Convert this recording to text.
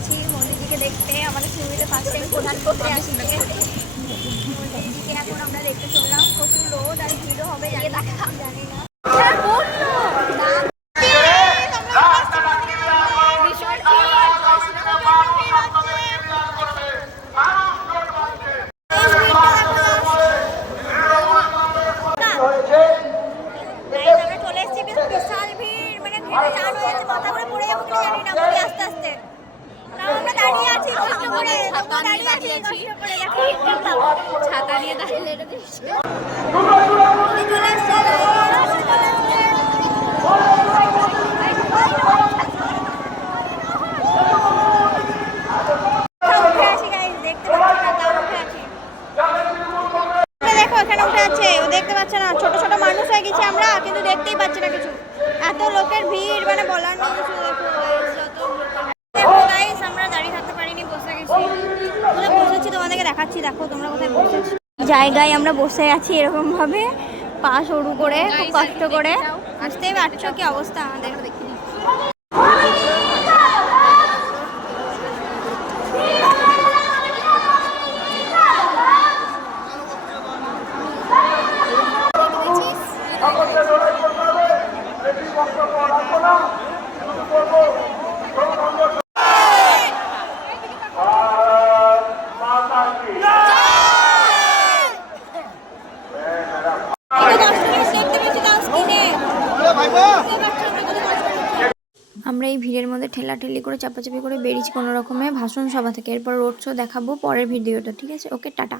যাচ্ছি মোদিজিকে দেখতে। আমাদের ফ্যামিলিতে ফার্স্ট টাইম প্রধানমন্ত্রী আসছে। মোদিজিকে এখন আমরা দেখতে চললাম। প্রচুর রোদ আর ভিড়ও হবে, জানি না। চলে এসেছি, বিশাল ভিড়, মানে ভিড়ে চান হয়ে যাচ্ছে, মাথা ঘুরে পড়ে যাবো কিনা জানি না। মোদি আস্তে আস্তে আমরা দাঁড়িয়ে আছি, কষ্ট করে দাঁড়িয়ে আছি, ছাতা নিয়ে দাঁড়িয়ে চলে এসছে। দেখো এখানে উঠে আছে, ও দেখতে পাচ্ছে না। ছোট ছোট মানুষ হয়ে গেছি আমরা, কিন্তু দেখতেই পাচ্ছি না কিছু। এত লোকের ভিড়, মানে বলার নেই কিছু। দেখো গাইস, আমরা দাঁড়িয়ে থাকতে পারিনি, বসে গেছি। কোথায় বসেছি তোমাদেরকে দেখাচ্ছি, দেখো তোমরা কোথায় বসেছি। জায়গায় আমরা বসে আছি এরকম ভাবে, পা সরু করে, খুব কষ্ট করে। বুঝতেই পারছো কি অবস্থা আমাদের। আমরা এই ভিড়ের মধ্যে ঠেলাঠেলি করে চাপাচাপি করে বেরিয়েছি কোনো রকমে ভাষণ সভা থেকে। এরপর রোড শো দেখাবো পরের ভিডিওটা, ঠিক আছে? ওকে, টাটা।